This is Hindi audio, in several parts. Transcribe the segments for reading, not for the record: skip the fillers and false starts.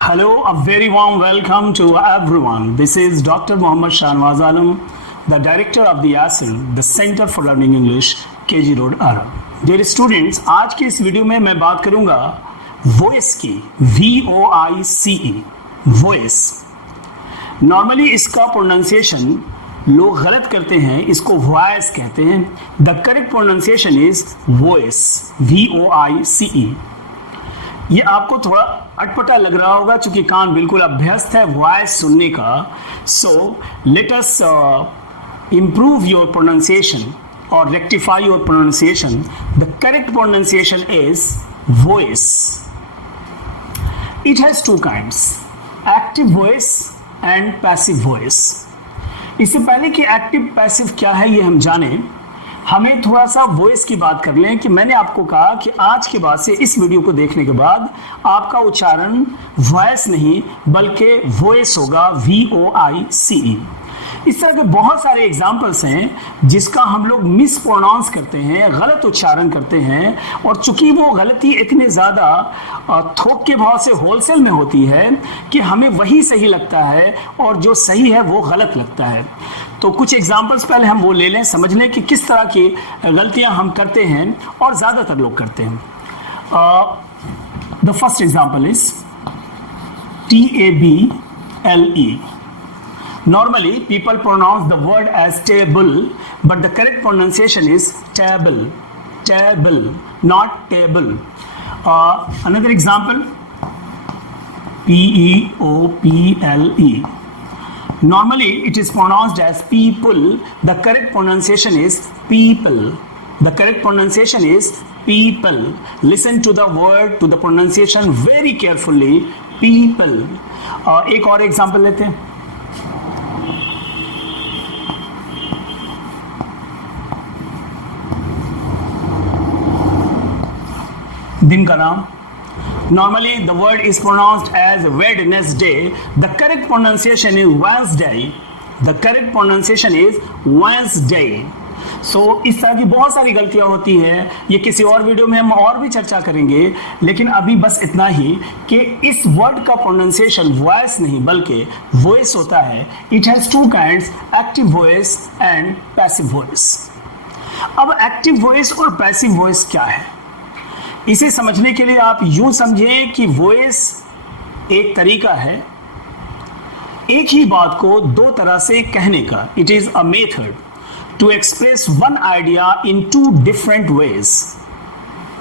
Hello, a very warm welcome to everyone. This is Dr. Mohammad Shahnawaz Alam, the director of the ASIL, the Center for Learning English, KG Road, Arab. Dear students, आज के इस वीडियो में मैं बात करूंगा वॉइस की, VOICE, वॉइस। नॉर्मली इसका प्रोनाउंसिएशन लोग गलत करते हैं, इसको वॉइस कहते हैं। The correct pronunciation is voice, VOICE। ये आपको थोड़ा अटपटा लग रहा होगा क्योंकि कान बिल्कुल अभ्यस्त है वॉइस सुनने का। So let us improve your pronunciation or rectify your pronunciation. The correct pronunciation is voice. It has two kinds, active voice and passive voice. इससे पहले कि एक्टिव पैसिव क्या है ये हम जानें, हमें थोड़ा सा वॉइस की बात कर लें कि मैंने आपको कहा कि आज के बाद से इस वीडियो को देखने के बाद आपका उच्चारण वॉइस नहीं बल्कि वॉइस होगा, VOICE। इस तरह के बहुत सारे एग्जाम्पल्स हैं जिसका हम लोग मिस प्रोनाउंस करते हैं, गलत उच्चारण करते हैं, और चूंकि वो गलती इतने ज़्यादा थोक के भाव से होलसेल में होती है कि हमें वही सही लगता है और जो सही है वो गलत लगता है। तो कुछ एग्जाम्पल्स पहले हम वो ले लें, समझ लें कि किस तरह की गलतियां हम करते हैं और ज़्यादातर लोग करते हैं। The first example is TABLE. Normally, people pronounce the word as table, but the correct pronunciation is table, table, not table. Another example, PEOPLE. Normally, it is pronounced as people. The correct pronunciation is people. The correct pronunciation is people. Listen to the word, to the pronunciation very carefully. People. एक और एग्जाम्पल लेते हैं। दिन का नाम। Normally the word is pronounced as Wednesday. The correct pronunciation is Wednesday. The correct pronunciation is Wednesday. So इस तरह की बहुत सारी गलतियां होती हैं, ये किसी और वीडियो में हम और भी चर्चा करेंगे, लेकिन अभी बस इतना ही कि इस वर्ड का प्रोनाउंसिएशन वॉइस नहीं बल्कि वॉइस होता है। It has two kinds, active voice and passive voice. अब एक्टिव वॉइस और पैसिव वॉइस क्या है, इसे समझने के लिए आप यूं समझें कि वॉइस एक तरीका है एक ही बात को दो तरह से कहने का। It is a method to express one idea in two different ways.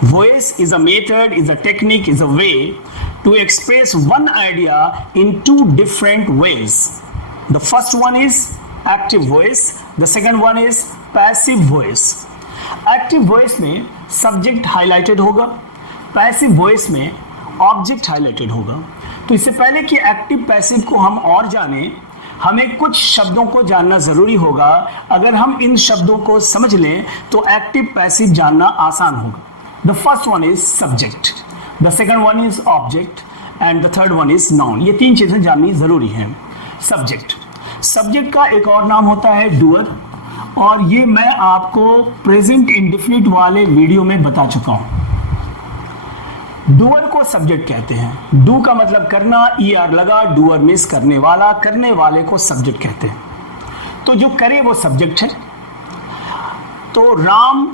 Voice is a method, is a technique, is a way to express one idea in two different ways. The first one is active voice, the second one is passive voice. Active voice में सब्जेक्ट हाईलाइटेड होगा, पैसिव वॉइस में ऑब्जेक्ट हाईलाइटेड होगा। तो इससे पहले कि एक्टिव पैसिव को हम और जानें, हमें कुछ शब्दों को जानना जरूरी होगा। अगर हम इन शब्दों को समझ लें तो एक्टिव पैसिव जानना आसान होगा। The first one is subject, the second one is object and the third one is noun. ये तीन चीजें जाननी जरूरी हैं। सब्जेक्ट, सब्जेक्ट का एक और नाम होता है डूअर, और ये मैं आपको प्रेजेंट इंडेफिनिट वाले वीडियो में बता चुका हूं। डूअर को सब्जेक्ट कहते हैं। डू का मतलब करना, ER लगा, डूअर मीन्स करने वाला, करने वाले को सब्जेक्ट कहते हैं। तो जो करे वो सब्जेक्ट है। तो राम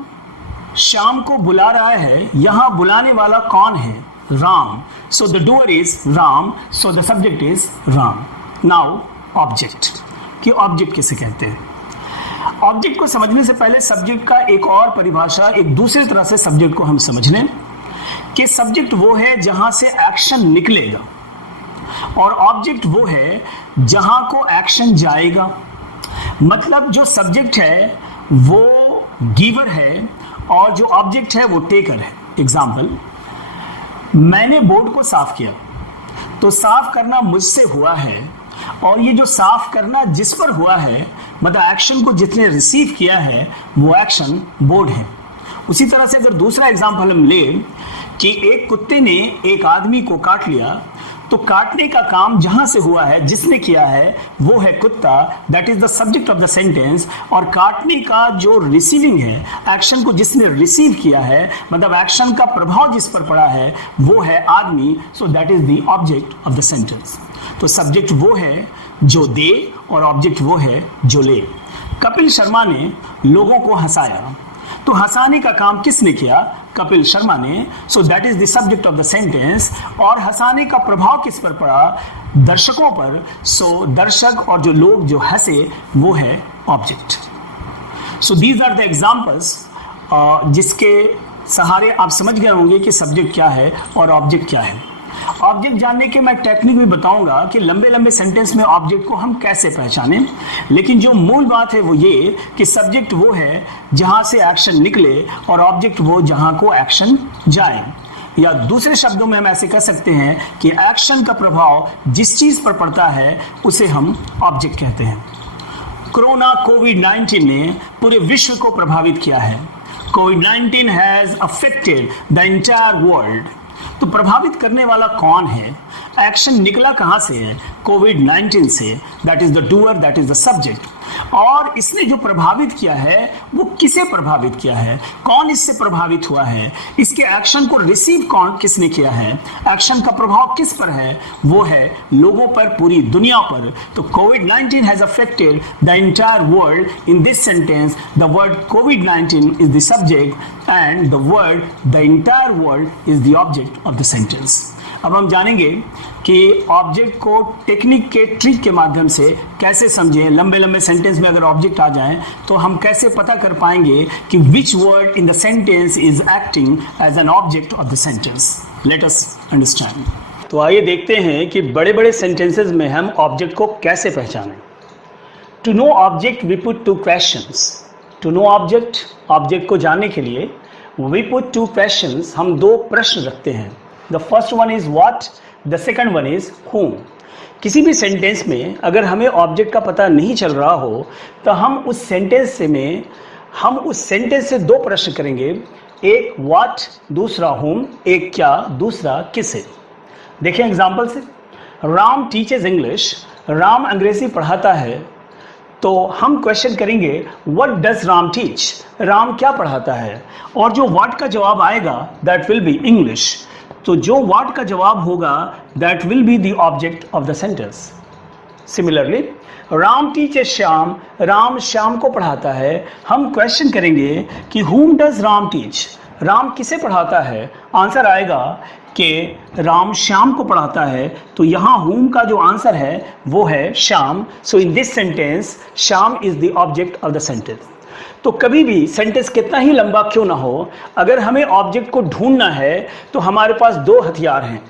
श्याम को बुला रहा है, यहां बुलाने वाला कौन है? Ram. So the doer is Ram, so the subject is Ram. Now object, कि ऑब्जेक्ट किसे कहते हैं। ऑब्जेक्ट को समझने से पहले सब्जेक्ट का एक और परिभाषा, एक दूसरी तरह से सब्जेक्ट को हम समझ लें कि सब्जेक्ट वो है जहां से एक्शन निकलेगा और ऑब्जेक्ट वो है जहां को एक्शन जाएगा। मतलब जो सब्जेक्ट है वो गिवर है और जो ऑब्जेक्ट है वो टेकर है। एग्जाम्पल, मैंने बोर्ड को साफ किया, तो साफ करना मुझसे हुआ है, और ये जो साफ करना जिस पर हुआ है, मतलब एक्शन को जितने रिसीव किया है, वो एक्शन बोर्ड है। उसी तरह से अगर दूसरा एग्जाम्पल हम लें कि एक कुत्ते ने एक आदमी को काट लिया, तो काटने का काम जहां से हुआ है, जिसने किया है वो है कुत्ता, that is the subject of the sentence. और काटने का जो रिसीविंग है, एक्शन को जिसने रिसीव किया है, मतलब एक्शन का प्रभाव जिस पर पड़ा है वो है आदमी, so that is the object of the sentence. तो सब्जेक्ट वो है जो दे और ऑब्जेक्ट वो है जो ले। कपिल शर्मा ने लोगों को हंसाया, तो हंसाने का काम किसने किया? कपिल शर्मा ने, so that is the subject of the sentence. और हंसाने का प्रभाव किस पर पड़ा? दर्शकों पर, सो दर्शक और जो लोग जो हंसे वो है object. So these are the examples जिसके सहारे आप समझ गए होंगे कि सब्जेक्ट क्या है और ऑब्जेक्ट क्या है। ऑब्जेक्ट जानने के मैं टेक्निक भी बताऊंगा कि लंबे लंबे सेंटेंस में ऑब्जेक्ट को हम कैसे पहचानें, लेकिन जो मूल बात है वो ये कि सब्जेक्ट वो है जहां से एक्शन निकले और ऑब्जेक्ट वो जहां को एक्शन जाए। या दूसरे शब्दों में हम ऐसे कह सकते हैं कि एक्शन का प्रभाव जिस चीज पर पड़ता है उसे हम ऑब्जेक्ट कहते हैं। कोरोना कोविड-19 ने पूरे विश्व को प्रभावित किया है। कोविड-19 has affected the entire world. तो प्रभावित करने वाला कौन है? एक्शन निकला कहां से है? कोविड-19 से, that is the doer, that is the subject. और इसने जो प्रभावित किया है वो किसे प्रभावित किया है? कौन इससे प्रभावित हुआ है? इसके एक्शन को रिसीव कौन किसने किया है? एक्शन का प्रभाव किस पर है? वो है लोगों पर, पूरी दुनिया पर। तो कोविड-19 has affected the entire world. In this sentence the word कोविड-19 is the subject and the word the entire world is the object of the sentence. अब हम जानेंगे कि ऑब्जेक्ट को टेक्निक के ट्रिक के माध्यम से कैसे समझें। लंबे लंबे सेंटेंस में अगर ऑब्जेक्ट आ जाए तो हम कैसे पता कर पाएंगे कि which word in the sentence is acting as an object of the sentence. Let us understand. तो आइए देखते हैं कि बड़े बड़े सेंटेंसेस में हम ऑब्जेक्ट को कैसे पहचानें। To know object we put two questions. To know object, object को जानने के लिए वी पुट टू क्वेश्चंस, हम दो प्रश्न रखते हैं। The first one is what, the second one is whom। किसी भी सेंटेंस में अगर हमें ऑब्जेक्ट का पता नहीं चल रहा हो तो हम उस सेंटेंस से दो प्रश्न करेंगे, एक व्हाट, दूसरा whom, एक क्या, दूसरा किसे। देखें एग्जांपल से, राम टीचेस इंग्लिश, राम अंग्रेजी पढ़ाता है। तो हम क्वेश्चन करेंगे what does Ram teach, Ram क्या पढ़ाता है। और जो व्हाट का जवाब आएगा दैट विल बी इंग्लिश। तो जो व्हाट का जवाब होगा that will be the object of the sentence. Similarly, Ram teaches Shyam, Ram Shyam को पढ़ाता है। हम क्वेश्चन करेंगे कि whom does Ram teach, Ram किसे पढ़ाता है। आंसर आएगा कि राम श्याम को पढ़ाता है। तो यहाँ whom का जो आंसर है वो है Shyam. So in this sentence Shyam is the object of the sentence. तो कभी भी सेंटेंस कितना ही लंबा क्यों ना हो, अगर हमें ऑब्जेक्ट को ढूंढना है तो हमारे पास दो हथियार हैं,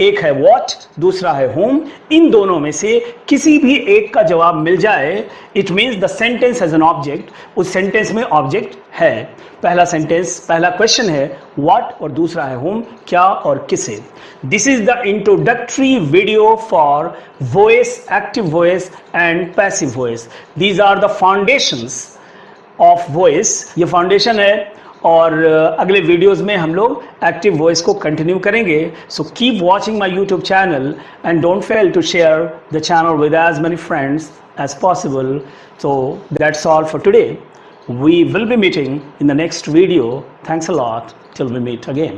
एक है व्हाट, दूसरा है whom। इन दोनों में से किसी भी एक का जवाब मिल जाए, it means the sentence has an object, उस सेंटेंस में ऑब्जेक्ट है। पहला क्वेश्चन है व्हाट और दूसरा है whom, क्या और किसे। This is the introductory video for voice, active voice and passive voice. These are the foundations of voice, ये फाउंडेशन है। और अगले वीडियोस में हम लोग एक्टिव वॉइस को कंटिन्यू करेंगे। So keep watching my YouTube channel and don't fail to share the channel with as many friends as possible. So that's all for today. We will be meeting in the next video. Thanks a lot. Till we meet again.